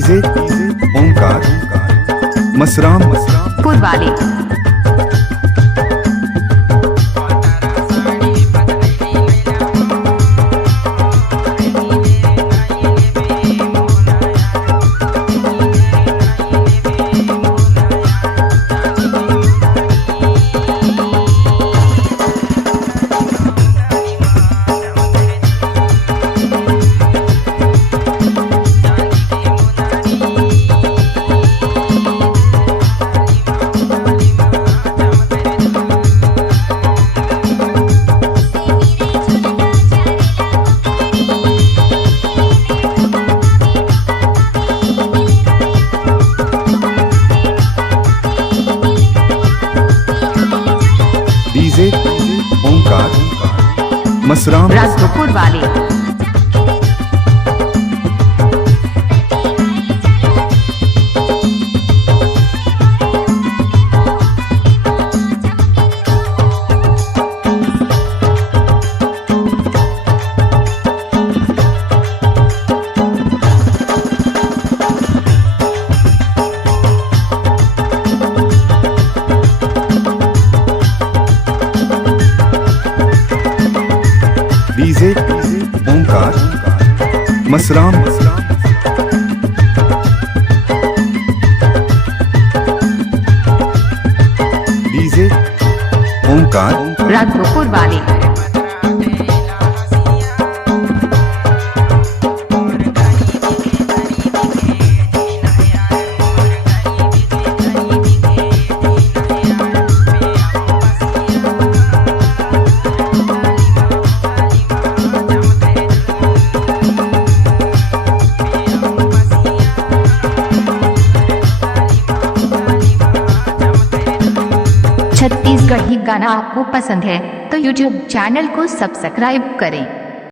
DJ ओंकार Masram पुरवाले। DJ ओंकार मसराम राजपुर वाले। DJ ओंकार Masram DJ ओंकार राजपुर वाले। छत्तीसगढ़ी गाना आपको पसंद है तो YouTube चैनल को सब्सक्राइब करें।